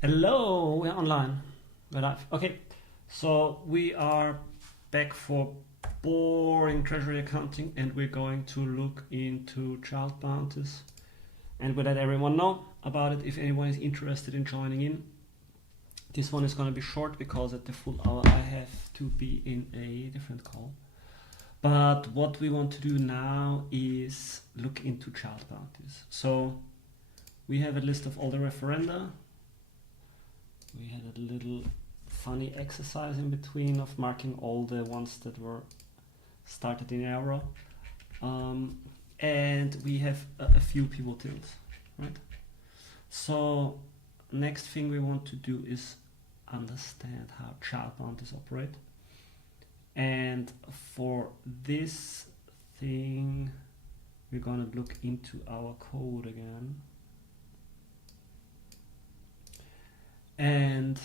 Hello, we're online. We're live. Okay, so we are back for boring treasury accounting and we're going to look into child bounties. And we'll let everyone know about it if anyone is interested in joining in. This one is going to be short because at the full hour I have to be in a different call. But what we want to do now is look into child bounties. So we have a list of all the referenda. We had a little funny exercise in between of marking all the ones that were started in error. And we have a few pivots, right? So next thing we want to do is understand how child bounties operate. And for this thing, we're going to look into our code again. And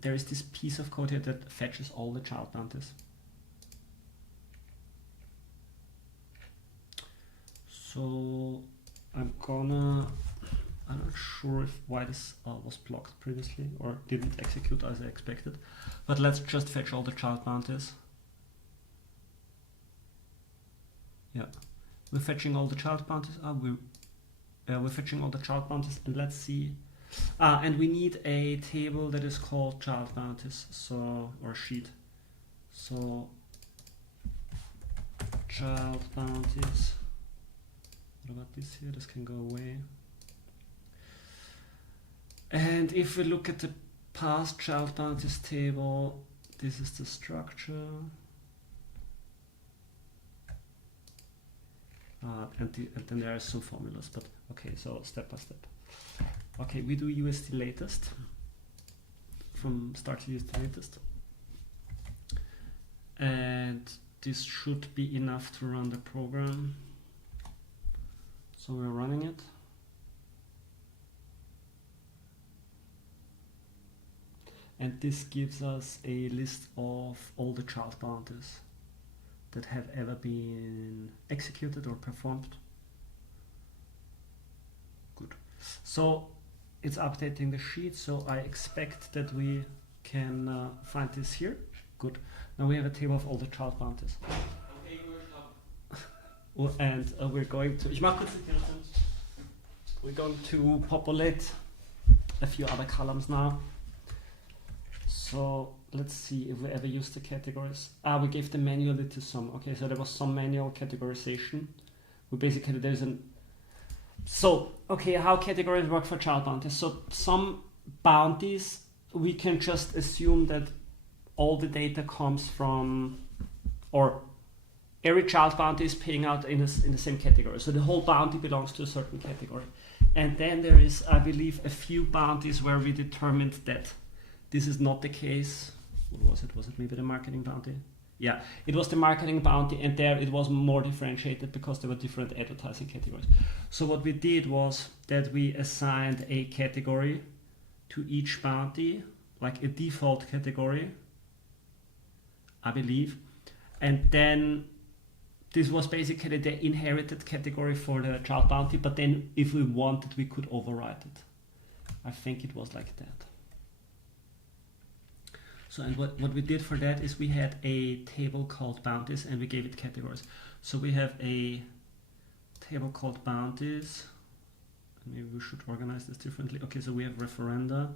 there is this piece of code here that fetches all the child bounties. So I'm not sure why this was blocked previously or didn't execute as I expected, but let's just fetch all the child bounties. Yeah, we're fetching all the child bounties. We're fetching all the child bounties, and let's see. And we need a table that is called child bounties, or sheet. So child bounties. What about this here? This can go away. And if we look at the past child bounties table, this is the structure. And then there are some formulas, but okay, so step by step. Okay, we do USD latest, from start to USD latest. And this should be enough to run the program. So we're running it. And this gives us a list of all the child bounties that have ever been executed or performed. Good. So it's updating the sheet, so I expect that we can find this here. Good. Now we have a table of all the child bounties. And we're going to populate a few other columns now. So let's see if we ever use the categories. We gave them manually to some. Okay, so there was some manual categorization. We basically how categories work for child bounties. So some bounties, we can just assume that all the data comes from, or every child bounty is paying out in the same category. So the whole bounty belongs to a certain category. And then there is, I believe, a few bounties where we determined that this is not the case. What was it? Was it maybe the marketing bounty? Yeah, it was the marketing bounty, and there it was more differentiated because there were different advertising categories. So what we did was that we assigned a category to each bounty, like a default category, I believe. And then this was basically the inherited category for the child bounty, but then if we wanted, we could overwrite it. I think it was like that. So, and what we did for that is we had a table called bounties and we gave it categories. So we have a table called bounties. Maybe we should organize this differently. Okay, so we have referenda,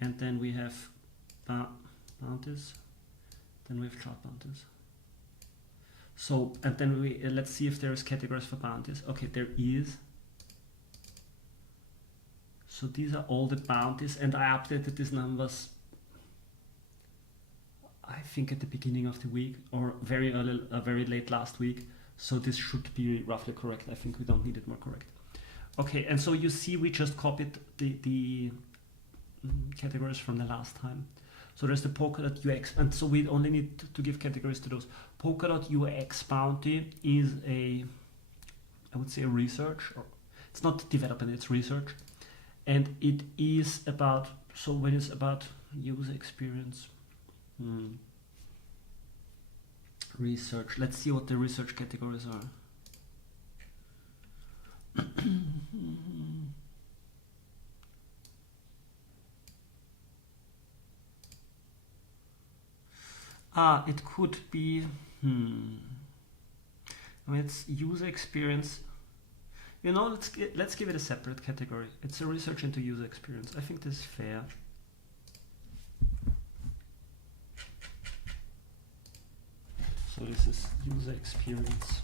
and then we have bounties, then we have child bounties. So, and then let's see if there is categories for bounties. Okay, there is. So these are all the bounties, and I updated these numbers, I think at the beginning of the week or very early, very late last week. So this should be roughly correct. I think we don't need it more correct. Okay, and so you see we just copied the categories from the last time. So there's the Polkadot UX, and so we only need to give categories to those. Polkadot UX bounty is I would say a research, or it's not development, it's research. And it is about, so when it's about user experience, research. Let's see what the research categories are. It could be, I mean, it's user experience. You know, let's give it a separate category. It's a research into user experience. I think this is fair. So this is user experience.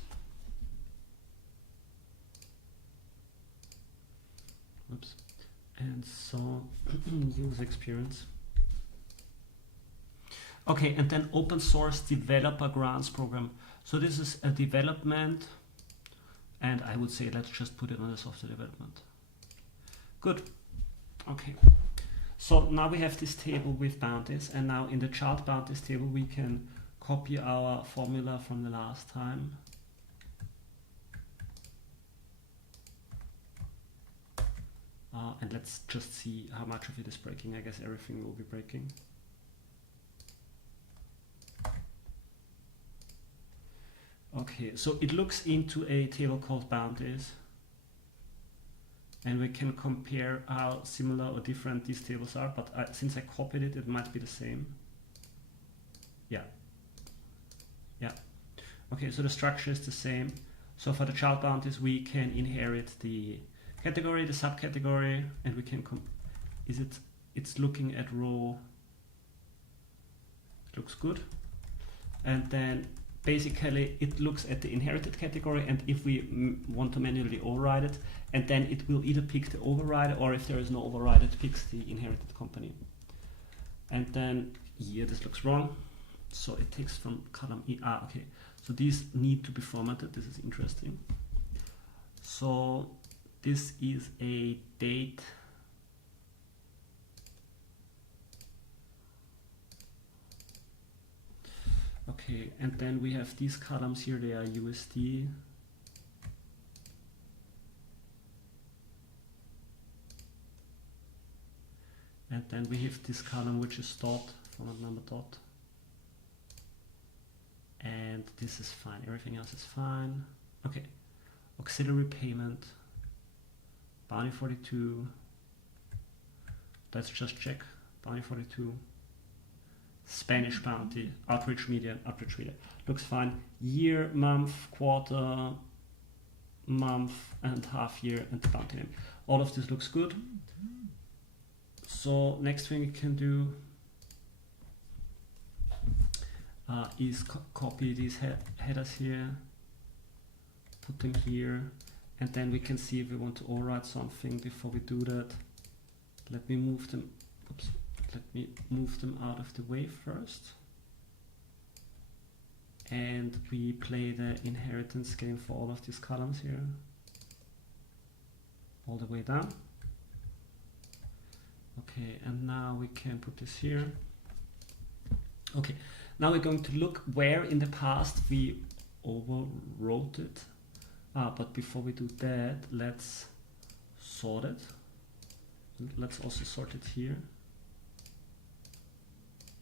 Oops. And so user experience. Okay, and then open source developer grants program. So this is a development, and I would say let's just put it on the software development. Good. Okay. So now we have this table with bounties, and now in the child bounties table we can copy our formula from the last time. And let's just see how much of it is breaking. I guess everything will be breaking. Okay, so it looks into a table called bounties, and we can compare how similar or different these tables are, but since I copied it, it might be the same. Yeah. Yeah. Okay, so the structure is the same. So for the child bounties, we can inherit the category, the subcategory, and we can it's looking at row, it looks good. And then basically it looks at the inherited category, and if we want to manually override it, and then it will either pick the override, or if there is no override, it picks the inherited company. And then here this looks wrong, so it takes from column E. Okay, so these need to be formatted. This is interesting. So this is a date. Okay, and then we have these columns here, they are USD. And then we have this column which is dot, format number dot. And this is fine, everything else is fine. Okay, auxiliary payment, bounty 42. Let's just check, bounty 42. Spanish bounty, outreach media, looks fine. Year, month, quarter, month, and half year, and the bounty name. All of this looks good. So next thing we can do is copy these headers here, put them here, and then we can see if we want to override something. Before we do that, let me move them. Oops. Let me move them out of the way first. And we play the inheritance game for all of these columns here, all the way down. Okay, and now we can put this here. Okay, now we're going to look where in the past we overwrote it. But before we do that, let's sort it. Let's also sort it here.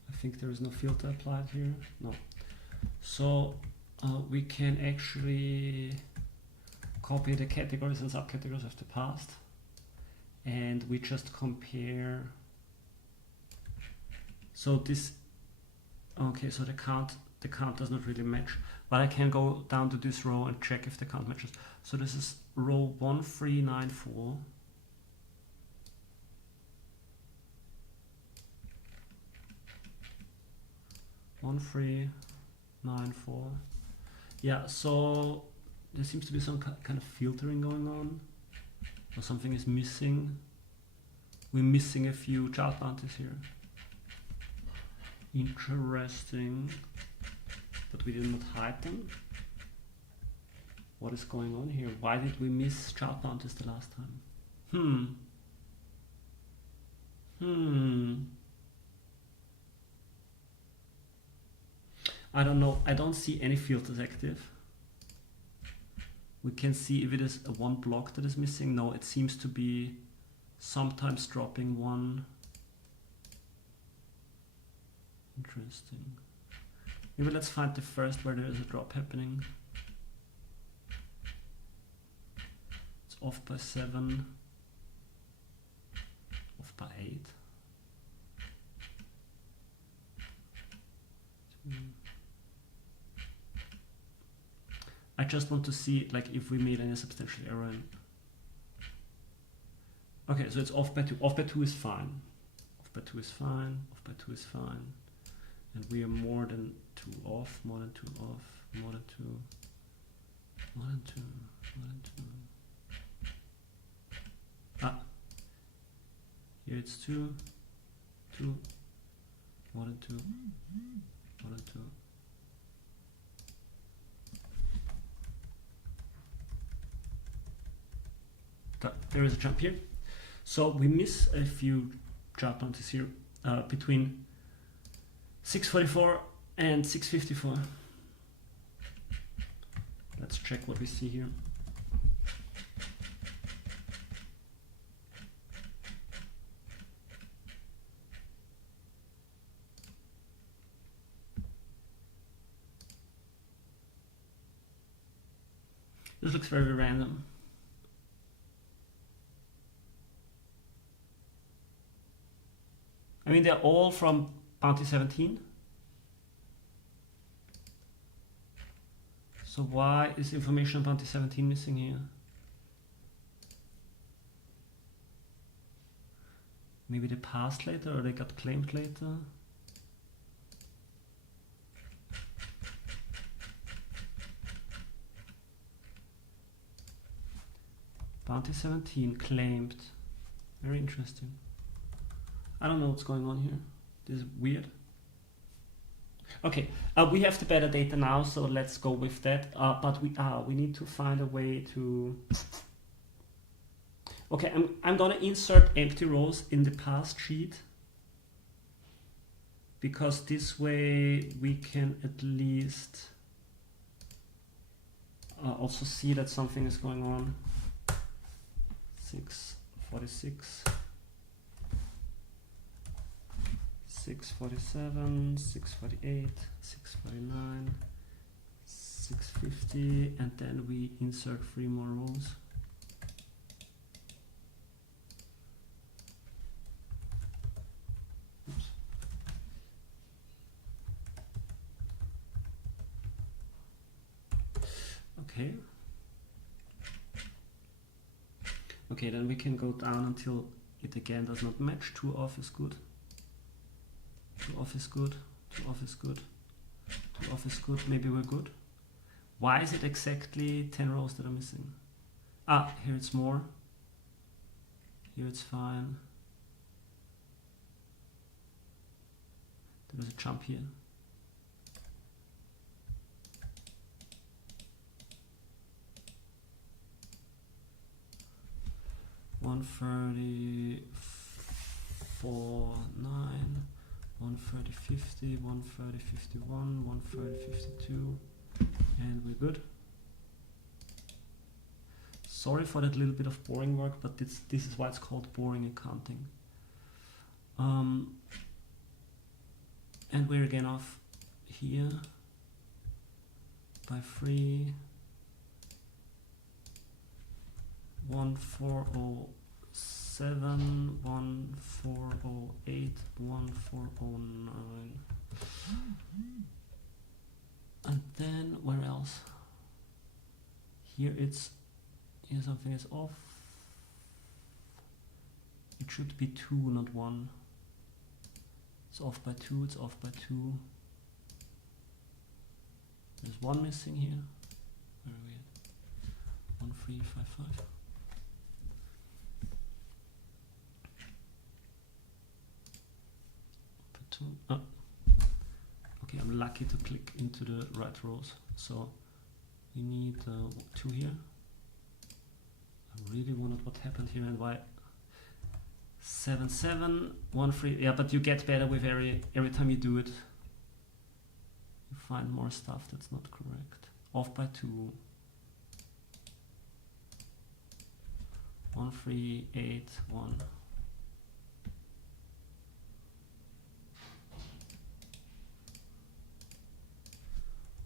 I think there is no filter applied here. No. So we can actually copy the categories and subcategories of the past, and we just compare. So this, okay, so the count does not really match, but I can go down to this row and check if the count matches. So this is row 1394. One, 3, 9, 4. Yeah, so there seems to be some kind of filtering going on, or something is missing. We're missing a few child bounties here. Interesting, but we did not hide them. What is going on here? Why did we miss child bounties the last time? I don't know, I don't see any filters active. We can see if it is a one block that is missing. No, it seems to be sometimes dropping one. Interesting. Maybe let's find the first where there is a drop happening. It's off by 7, off by 8. I just want to see like if we made any substantial error in. Okay, so it's off by 2. Off by 2 is fine. Off by 2 is fine. Off by 2 is fine. And we are more than 2 off, more than 2 off, more than 2, more than 2, more than 2. Ah, here it's 2, 2, more than 2, more than 2. There is a jump here. So we miss a few jump bounties here between 644 and 654. Let's check what we see here. This looks very random. I mean, they're all from bounty 17. So why is information on bounty 17 missing here? Maybe they passed later or they got claimed later. Bounty 17 claimed. Very interesting. I don't know what's going on here. This is weird. Okay, we have the better data now, so let's go with that. But we need to find a way to. Okay, I'm gonna insert empty rows in the past sheet because this way we can at least also see that something is going on. 646. 647, 648, 649, 650, and then we insert 3 more rows. Oops. Okay. Okay, then we can go down until it again does not match. 2 off is good. 2 off is good, 2 off is good, 2 off is good, maybe we're good. Why is it exactly 10 rows that are missing? Ah, here it's more. Here it's fine. There was a jump here. One 34, 9. 130, 50, 130, 51, 130, 52, and we're good. Sorry for that little bit of boring work, but this is why it's called boring accounting. And we're again off here by 3, 1407, 1408, 1409. And then where else? Here something is off. It should be 2, not 1. It's off by 2, it's off by 2. There's 1 missing here. Very weird. 1355. Oh. Okay, I'm lucky to click into the right rows. So we need 2 here. I really wondered what happened here and why. 7, 7, 1, 3. Yeah, but you get better with every time you do it. You find more stuff that's not correct. Off by 2. 1, 3, 8, 1.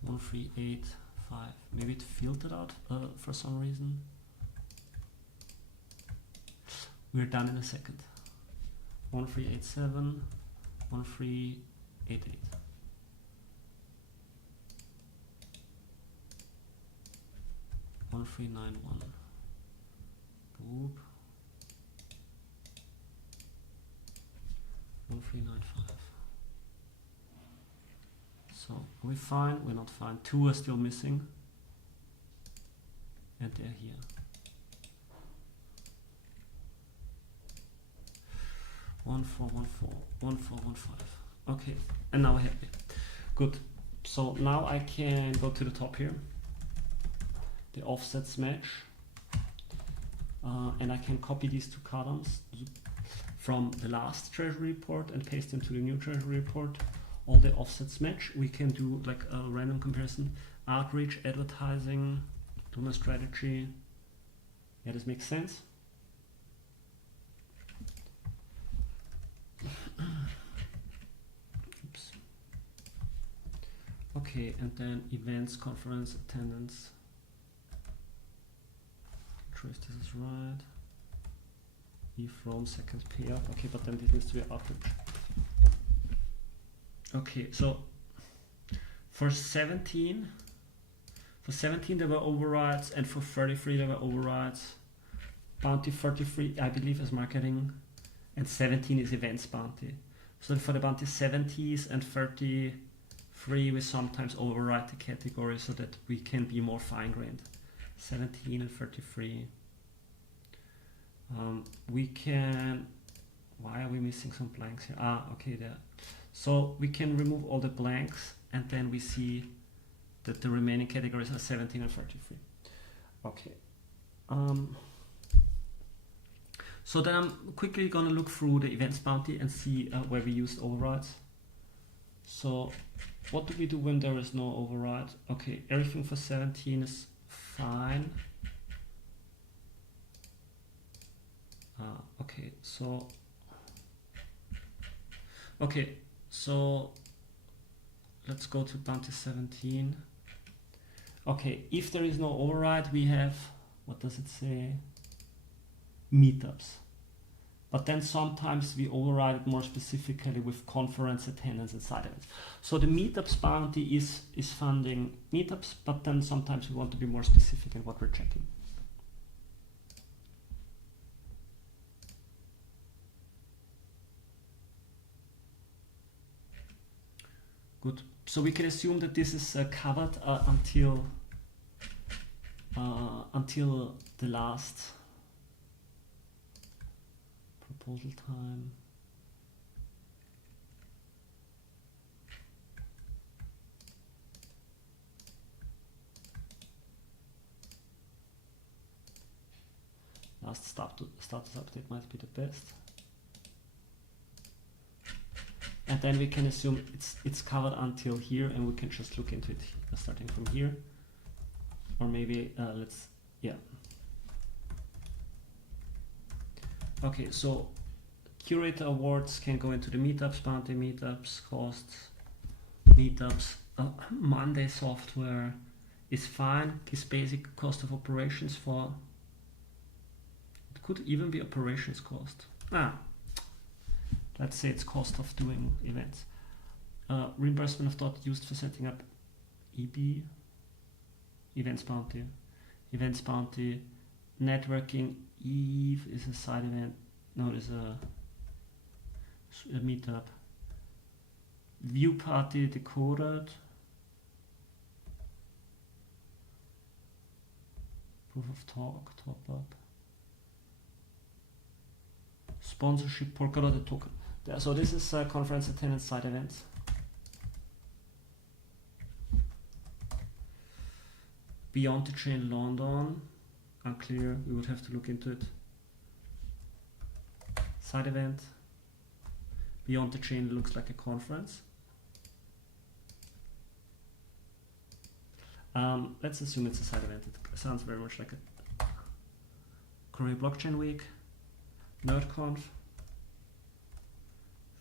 1385. Maybe it filtered out for some reason. We're done in a second. 1387, 1388. One three nine one. Boop. 1395. So are we fine? We're not fine. 2 are still missing. And they're here. One four one four 1415. Okay, and now we're happy. Good. So now I can go to the top here. The offsets match. And I can copy these 2 columns from the last Treasury report and paste them to the new Treasury report. All the offsets match. We can do like a random comparison. Outreach, advertising, donor strategy. Yeah, this makes sense. Oops. Okay, and then events, conference, attendance. Make sure if this is right. E from second payout. Okay, but then this needs to be outreach. Okay, so for 17 there were overrides, and for 33 there were overrides. Bounty 33 I believe is marketing, and 17 is events bounty. So for the bounty 70s and 33 we sometimes override the category so that we can be more fine-grained. 17 and 33. We can, why are we missing some blanks here? Okay, there. So we can remove all the blanks, and then we see that the remaining categories are 17 and 33. Okay. So then I'm quickly gonna look through the events bounty and see where we used overrides. So what do we do when there is no override? Okay, everything for 17 is fine. Okay, so let's go to bounty 17. Okay, if there is no override, we have, what does it say? Meetups. But then sometimes we override it more specifically with conference attendance and side events. So the meetups bounty is funding meetups, but then sometimes we want to be more specific in what we're checking. Good. So we can assume that this is covered until the last proposal time. Last status update might be the best. And then we can assume it's covered until here, and we can just look into it starting from here. Or maybe Okay, so curator awards can go into the meetups, bounty meetups, costs, meetups. Monday software is fine, gives basic cost of operations for, it could even be operations cost. Let's say it's cost of doing events. Reimbursement of dot used for setting up EB, events bounty, networking. Eve is a side event. No, there's a meetup. View party decoded. Proof of talk, top up. Sponsorship, Polkadot, the token. So this is conference attendance side events. Beyond the chain London. Unclear, we would have to look into it. Side event. Beyond the chain looks like a conference. Let's assume it's a side event. It sounds very much like a Korea Blockchain Week, NerdConf,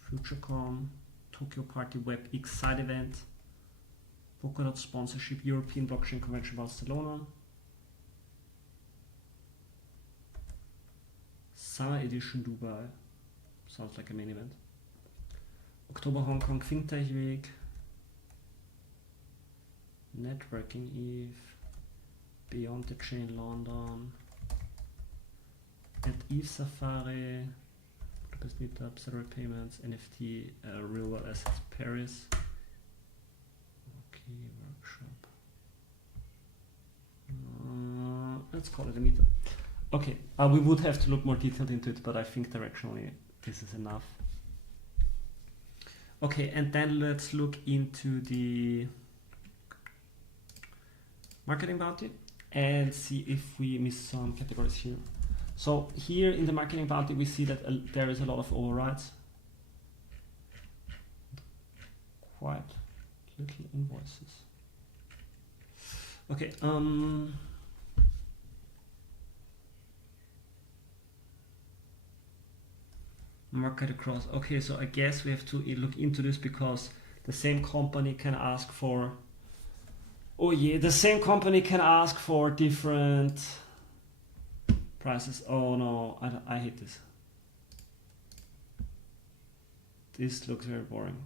FutureCon, Tokyo Party WebX side event, Polkadot sponsorship, European Blockchain Convention Barcelona, Summer Edition Dubai. Sounds like a main event. Oktober Hong Kong Fintech Week. Networking Eve. Beyond the Chain London. At Eve Safari. Budapest Meetup, Federal Payments, NFT, Real World Assets Paris. Okay, workshop. Let's call it a meetup. Okay, we would have to look more detailed into it, but I think directionally this is enough. Okay, and then let's look into the marketing bounty and see if we miss some categories here. So here in the marketing bounty we see that there is a lot of overrides. Quite little invoices. Okay, market across. Okay, so I guess we have to look into this because the same company can ask for, oh yeah, the same company can ask for different prices. Oh no, I hate this. This looks very boring.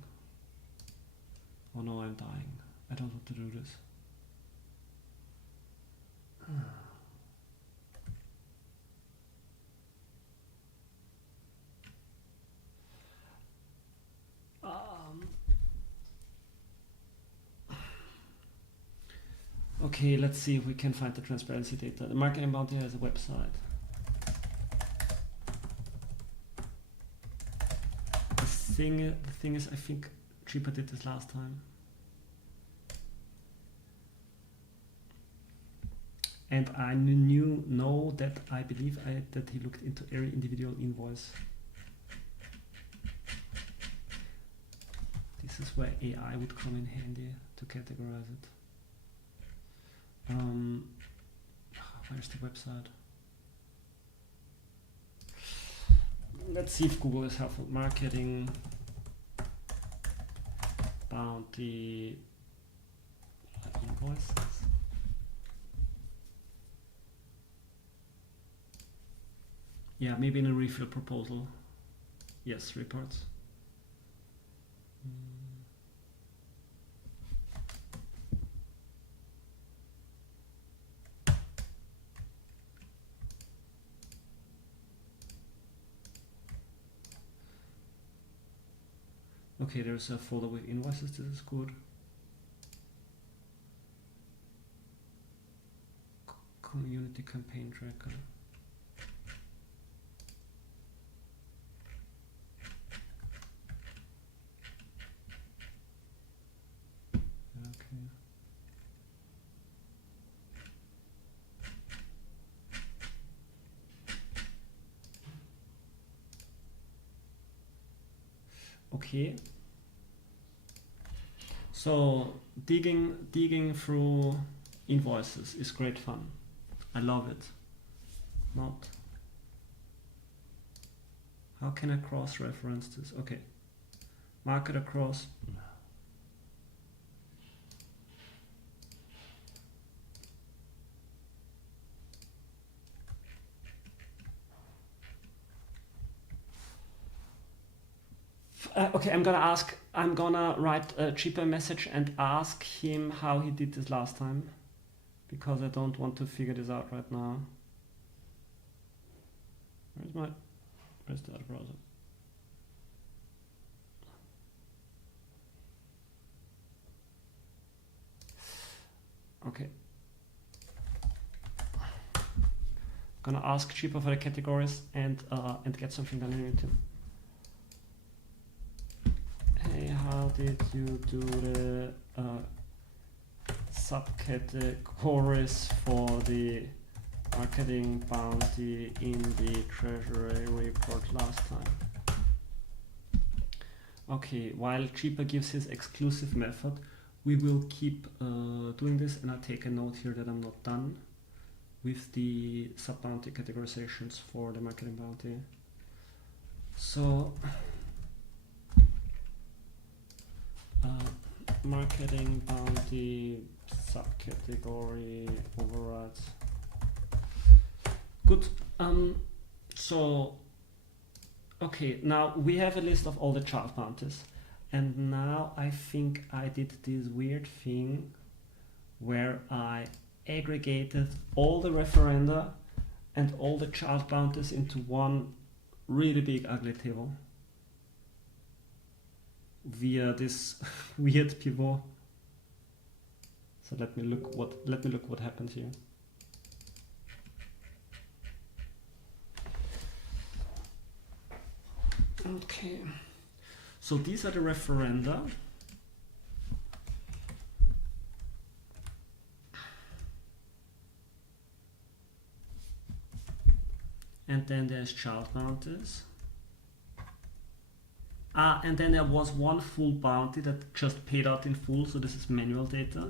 Oh no, I'm dying. I don't want to do this. Okay, let's see if we can find the transparency data. The marketing bounty has a website. The thing is, I think Cheaper did this last time. And I know that I believe that he looked into every individual invoice. This is where AI would come in handy to categorize it. Where's the website? Let's see if Google is helpful. Marketing bounty invoices. Yeah, maybe in a refill proposal. Yes, reports. Okay, there's a folder with invoices. This is good. Community campaign tracker. Okay. So digging through invoices is great fun. I love it. Not. How can I cross-reference this? Okay. Market across. Okay, I'm gonna write a Cheaper message and ask him how he did this last time, because I don't want to figure this out right now. Where's the other browser? Okay. Gonna ask Cheaper for the categories and get something done in it. Hey, how did you do the subcategories for the marketing bounty in the Treasury report last time? Okay, while Cheaper gives his exclusive method, we will keep doing this, and I take a note here that I'm not done with the sub-bounty categorizations for the marketing bounty. So marketing bounty subcategory overrides. Good. So, okay, now we have a list of all the child bounties. And now I think I did this weird thing where I aggregated all the referenda and all the child bounties into one really big ugly table via this weird pivot. So let me look what happened here. Okay, so these are the referenda. And then there's child bounties. And then there was one full bounty that just paid out in full, so this is manual data.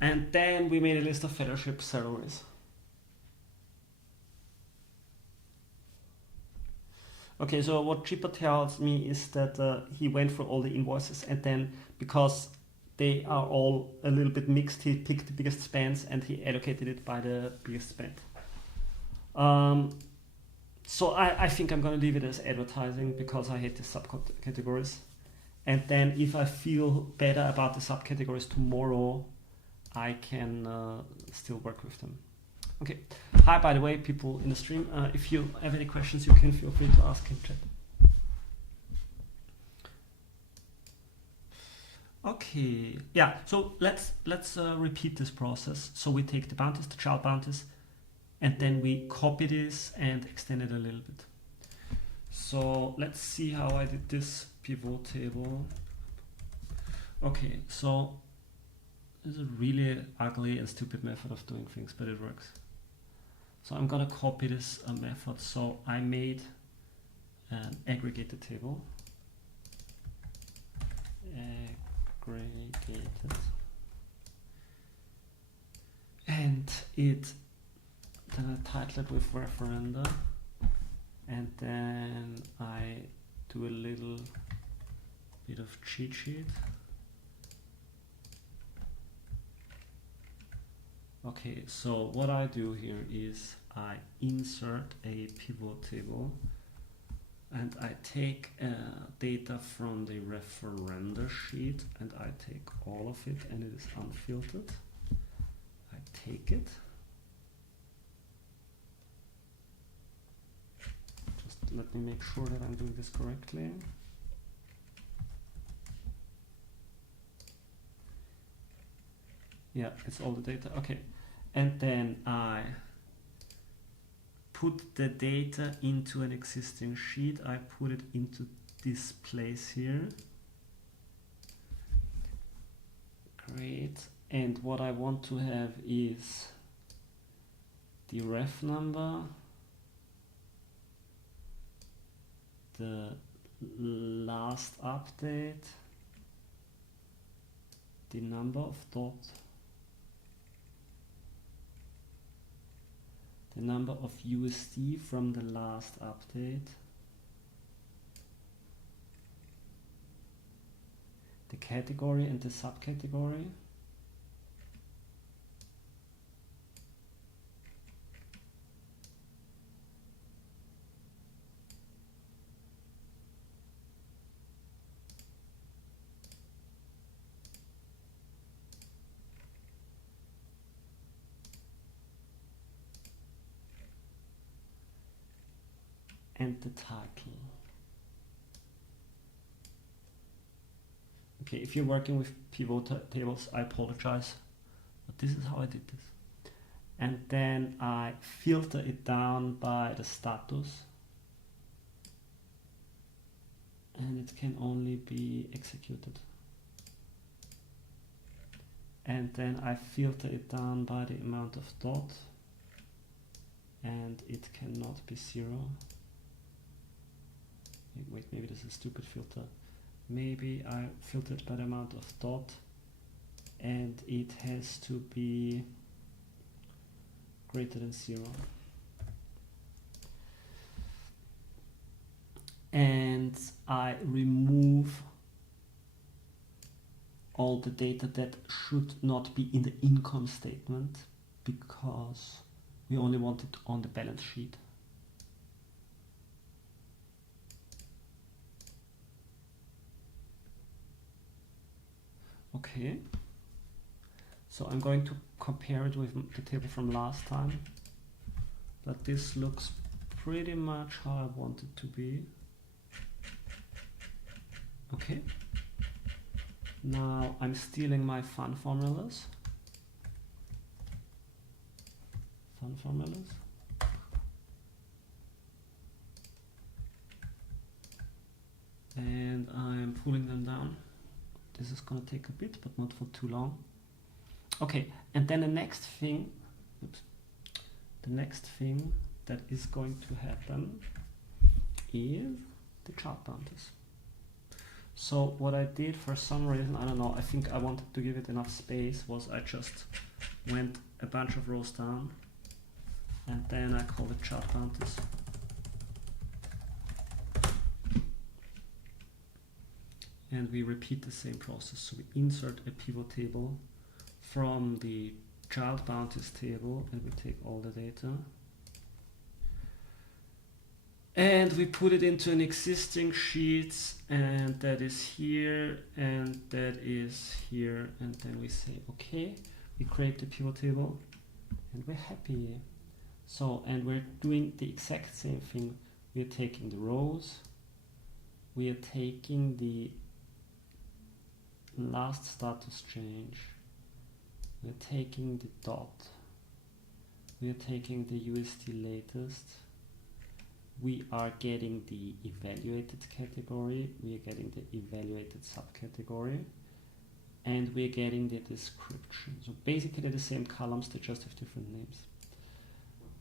And then we made a list of fellowship salaries. Okay, so what Chipper tells me is that he went through all the invoices, and then because they are all a little bit mixed, he picked the biggest spends and he allocated it by the biggest spend. So I think I'm going to leave it as advertising because I hate the subcategories. And then if I feel better about the subcategories tomorrow, I can still work with them. Okay. Hi, by the way, people in the stream. If you have any questions, you can feel free to ask in chat. Okay. Yeah. So let's repeat this process. So we take the bounties, the child bounties, and then we copy this and extend it a little bit. So let's see how I did this pivot table. Okay, so this is a really ugly and stupid method of doing things, but it works. So I'm gonna copy this method. So I made an aggregated table. Aggregated. And then I title it with referenda, and then I do a little bit of cheat sheet. Okay, so what I do here is I insert a pivot table and I take data from the referenda sheet and I take all of it and it is unfiltered. I take it. Just let me make sure that I'm doing this correctly. Yeah, it's all the data. Okay. And then I put the data into an existing sheet. I put it into this place here. Great. And what I want to have is the ref number, the last update, the number of dots, the number of USD from the last update, the category and the subcategory, and the title. Okay, if you're working with pivot tables, I apologize, but this is how I did this. And then I filter it down by the status, and it can only be executed. And then I filter it down by the amount of dot, and it cannot be 0. Wait, maybe this is a stupid filter. Maybe I filtered by the amount of dot, and it has to be greater than 0. And I remove all the data that should not be in the income statement because we only want it on the balance sheet. Okay. So I'm going to compare it with the table from last time. But this looks pretty much how I want it to be. Okay. Now I'm stealing my fun formulas. Fun formulas. And I'm pulling them down. This is gonna take a bit, but not for too long. Okay, and then the next thing, the next thing that is going to happen is the chart bounties. So what I did for some reason, I don't know, I think I wanted to give it enough space, was I just went a bunch of rows down and then I called it chart bounties. And we repeat the same process. So we insert a pivot table from the child bounties table and we take all the data. And we put it into an existing sheet, and that is here, and that is here, and then we say, okay, we create the pivot table, and we're happy. So, and we're doing the exact same thing. We're taking the rows, we are taking the last status change, we're taking the dot, we're taking the USD latest, we are getting the evaluated category, we are getting the evaluated subcategory, and we're getting the description. So basically the same columns, they just have different names.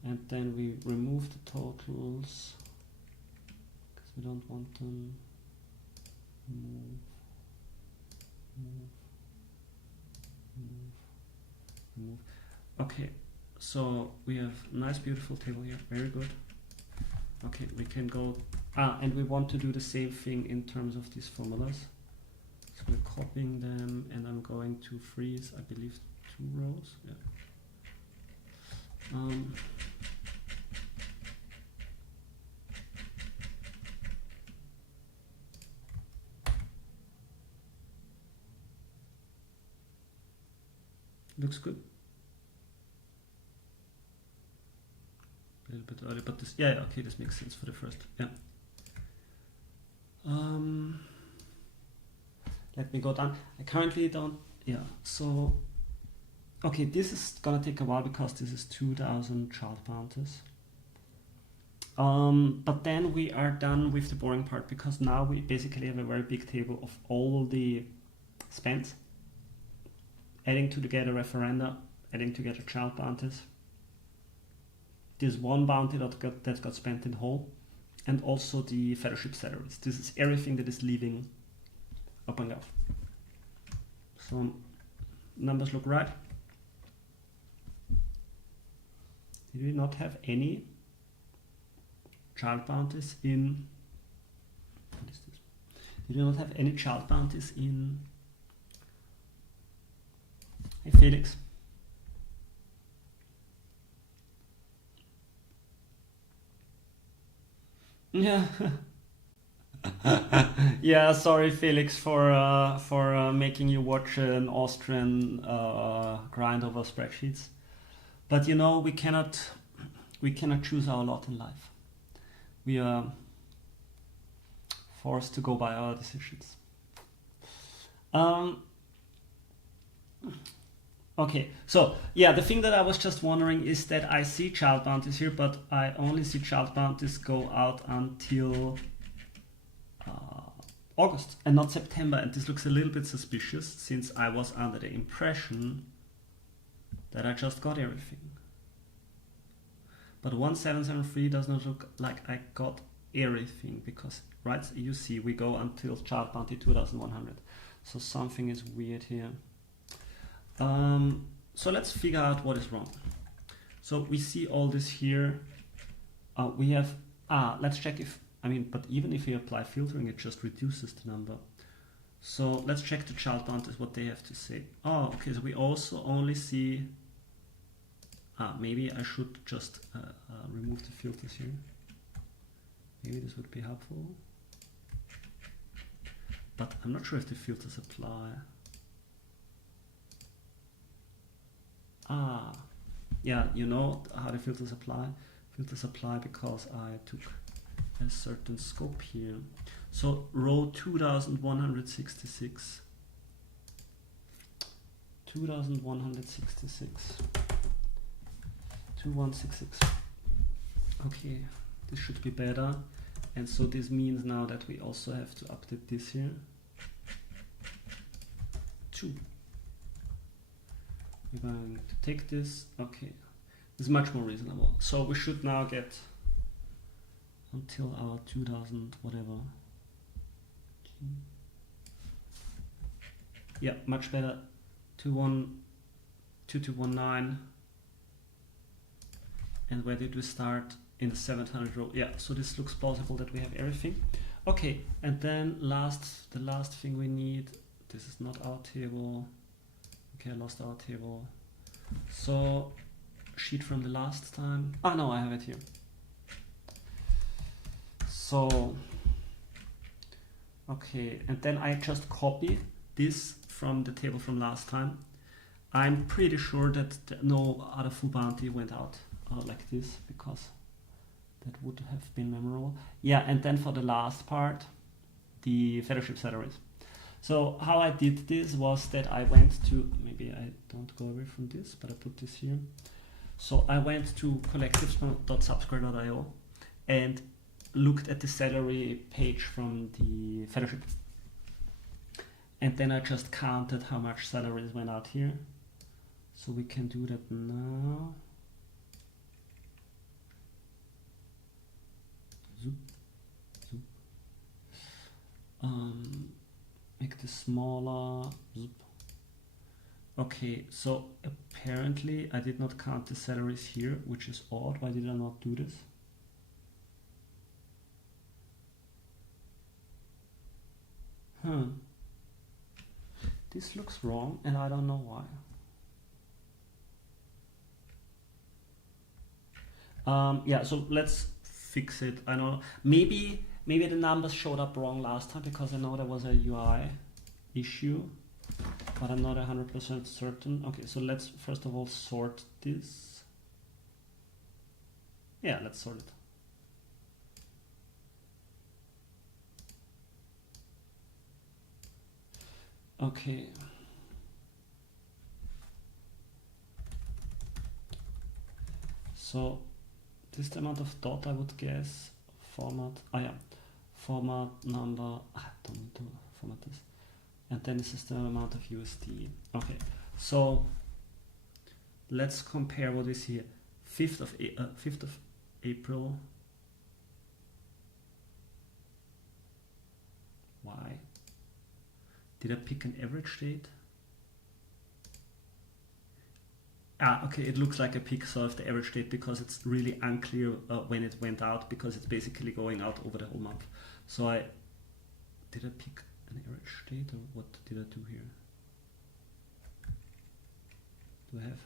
And then we remove the totals because we don't want them. Move. Okay, so we have a nice beautiful table here, very good. Okay, we can go, and we want to do the same thing in terms of these formulas. So we're copying them and I'm going to freeze, I believe, 2 rows. Yeah. Looks good. A little bit early, but this, yeah, okay, this makes sense for the first, yeah. Let me go down. I currently don't, yeah, so, okay, this is gonna take a while because this is 2,000 child bounties. But then we are done with the boring part because now we basically have a very big table of all the spends, adding together referenda, adding together child bounties. This one bounty that got spent in whole, and also the fellowship salaries. This is everything that is leaving up and off. So numbers look right. Did we not have any child bounties in? What is this? Did we not have any child bounties in? Hey Felix. Yeah. Yeah, sorry Felix for making you watch an Austrian grind over spreadsheets. But you know, we cannot choose our lot in life. We are forced to go by our decisions. Okay, so yeah, the thing that I was just wondering is that I see child bounties here, but I only see child bounties go out until August and not September, and this looks a little bit suspicious since I was under the impression that I just got everything. But 1773 does not look like I got everything because, right, you see we go until child bounty 2100, so something is weird here. So let's figure out what is wrong. So we see all this here. We have, let's check if, but even if you apply filtering, it just reduces the number. So let's check the child bounties, what they have to say. Oh, okay, so we also only see, maybe I should just remove the filters here. Maybe this would be helpful. But I'm not sure if the filters apply. Yeah, you know how the filters apply. Filters apply because I took a certain scope here. So row 2166. 2166. 2166. Okay, this should be better. And so this means now that we also have to update this here. 2. We're going to take this. Okay, it's much more reasonable. So we should now get until our 2000 whatever. Yeah, much better. 2219. And where did we start? In the 700 row. Yeah, so this looks plausible that we have everything. Okay, and then the last thing we need, this is not our table. Okay, I lost our table. So sheet from the last time. Oh no, I have it here. So okay, and then I just copy this from the table from last time. I'm pretty sure that no other full bounty went out like this, because that would have been memorable. Yeah, and then for the last part, the fellowship salaries. So how I did this was that I went to, maybe I don't go away from this, but I put this here. So I went to collectives.subsquare.io and looked at the salary page from the fellowship. And then I just counted how much salaries went out here. So we can do that now. Zoop, zoop. Make this smaller. Zoop. Okay, so apparently I did not count the salaries here, which is odd. Why did I not do this? This looks wrong, and I don't know why. Yeah, so let's fix it. I know maybe the numbers showed up wrong last time, because I know there was a UI issue, but I'm not 100% certain. Okay, so let's first of all sort this. Yeah, let's sort it. Okay. So this is the amount of dot, I would guess. Format. Oh yeah. Format number. I don't need to format this. And then this is the amount of USD. Okay. So let's compare what we see here. 5th of April. Why? Did I pick an average date? Okay, it looks like a pick of the average date, because it's really unclear when it went out, because it's basically going out over the whole month. So did I pick an average date, or what did I do here? Do I have?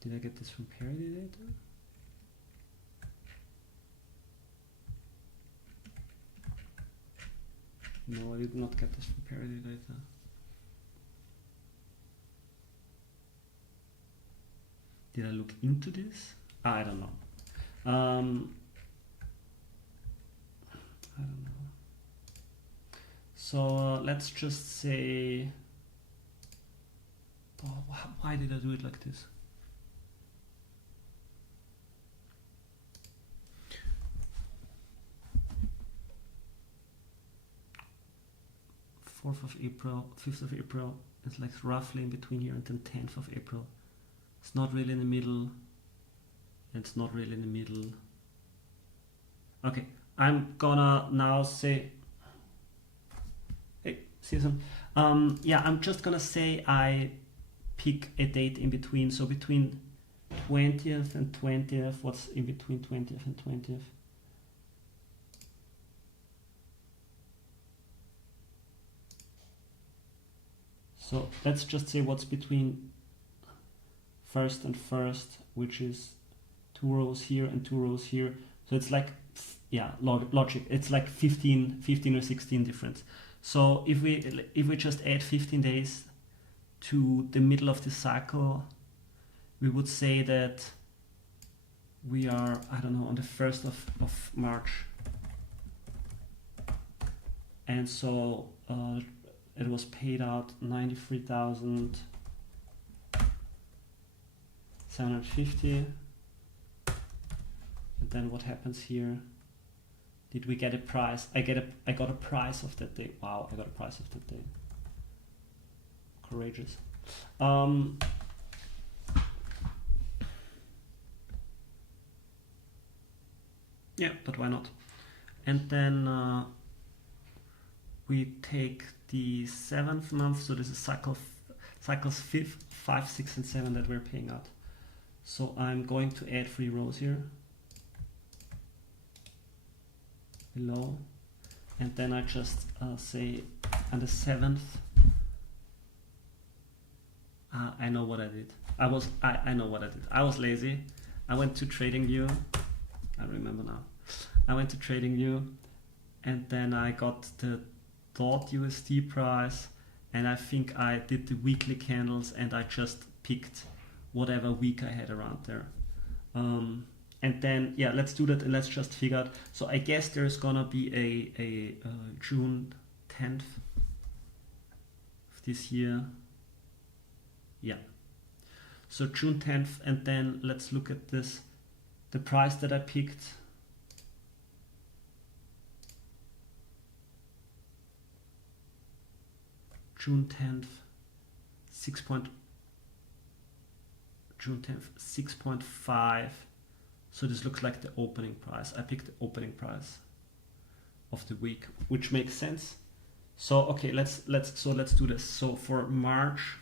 Did I get this from parity data? No, I did not get this from parity data. Did I look into this? I don't know. I don't know. So let's just say, why did I do it like this? April, 5th of April, it's like roughly in between here, and then 10th of April. It's not really in the middle, and it's not really in the middle. Okay, I'm gonna now say, hey, Susan. Yeah, I'm just gonna say I pick a date in between. So between 20th and 20th, what's in between 20th and 20th? So let's just say what's between 1st and 1st, which is 2 rows here and 2 rows here. So it's like, yeah, logic. It's like 15 or 16 difference. So if we just add 15 days to the middle of the cycle, we would say that we are, I don't know, on the 1st of March. And so it was paid out 93,750. And then what happens here? Did we get a price? I got a price of that day. Wow, I got a price of that day. Courageous. Yeah, but why not? And then we take the 7th month, so this is cycles 5, 6, and 7 that we're paying out. So I'm going to add 3 rows here below, and then I just say on the 7th. I know what I did. I know what I did. I was lazy. I went to TradingView. I remember now. I went to TradingView, and then I got the .USD price, and I think I did the weekly candles, and I just picked whatever week I had around there. And then, yeah, let's do that, and let's just figure out. So I guess there's gonna be a June 10th of this year. Yeah. So June 10th, and then let's look at this. The price that I picked. June 10th, 6.5. So this looks like the opening price. I picked the opening price of the week, which makes sense. So okay, let's do this. So for March,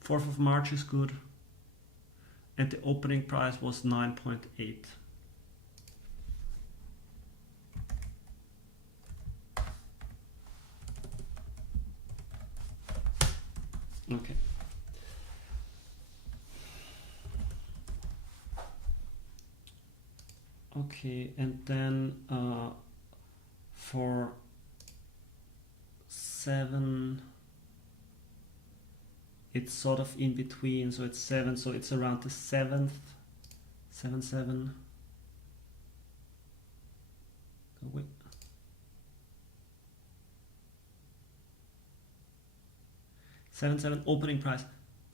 Fourth of March is good, and the opening price was 9.8. Okay. Okay, and then for 7, it's sort of in between, so it's 7, so it's around the 7th, 7. Oh, wait. 7 opening price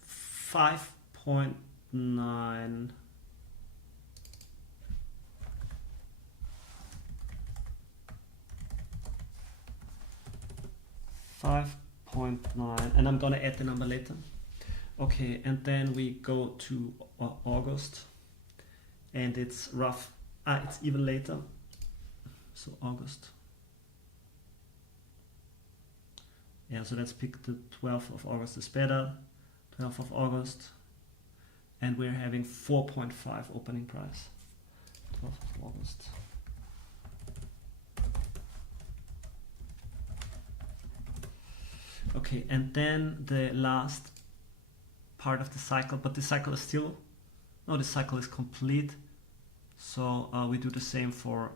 5.9. And I'm gonna add the number later. Okay, and then we go to August, and it's rough. It's even later. So August. Yeah, so let's pick the 12th of August is better. 12th of August, and we're having 4.5 opening price. 12th of August. Okay, and then the last part of the cycle, but the cycle is still, no, the cycle is complete. So we do the same for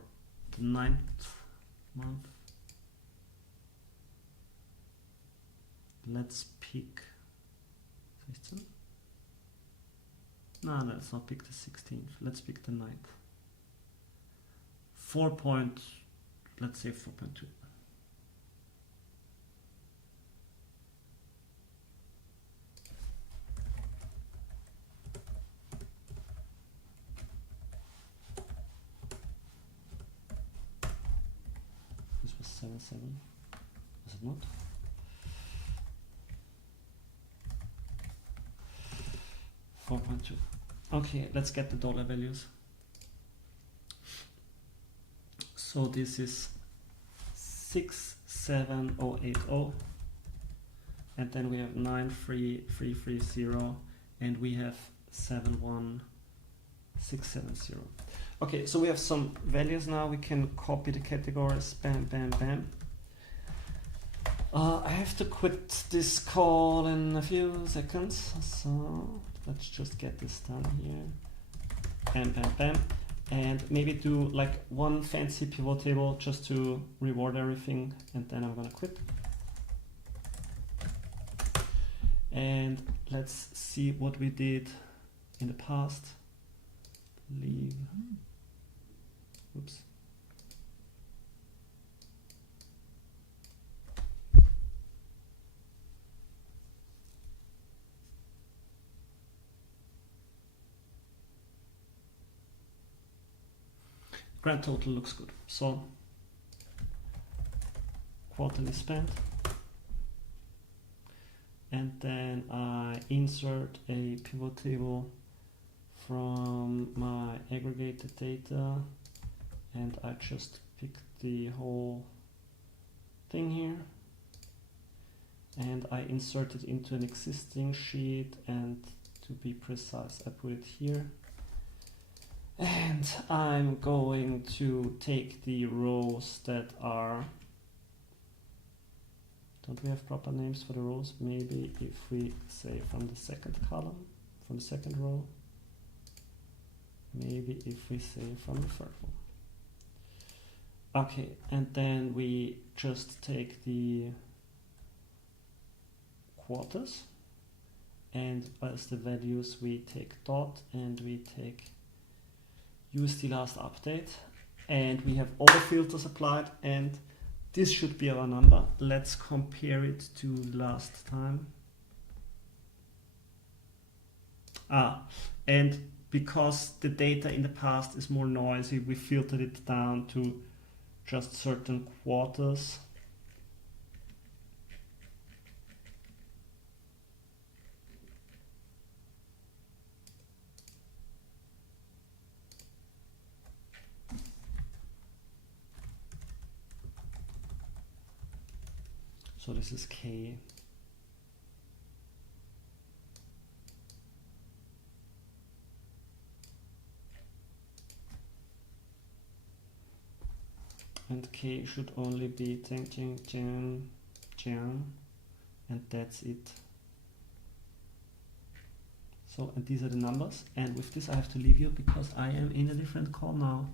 the 9th month. Let's pick 16. No, let's not pick the 16th. Let's pick the 9th. Let's say 4.2. This was 7.7. Was it not? $4.2. Okay, let's get the dollar values. So this is 67080, and then we have 93330, and we have 71670. Okay, so we have some values now. We can copy the categories. Bam, bam, bam. I have to quit this call in a few seconds, so let's just get this done here. Bam, bam, bam. and maybe do like one fancy pivot table just to reward everything, and then I'm gonna quit. And let's see what we did in the past. Leave. Oops. Grand total looks good. So quarterly spend, and then I insert a pivot table from my aggregated data, and I just pick the whole thing here, and I insert it into an existing sheet, and to be precise I put it here. And I'm going to take the rows that are, don't we have proper names for the rows? Maybe if we say from the second column, from the second row, maybe if we say from the third one. Okay, and then we just take the quarters, and as the values we take dot, and we take use the last update, and we have all the filters applied, and this should be our number. Let's compare it to last time. And because the data in the past is more noisy, we filtered it down to just certain quarters. So this is K. And K should only be Jiang, and that's it. So, and these are the numbers, and with this I have to leave you because I am in a different call now.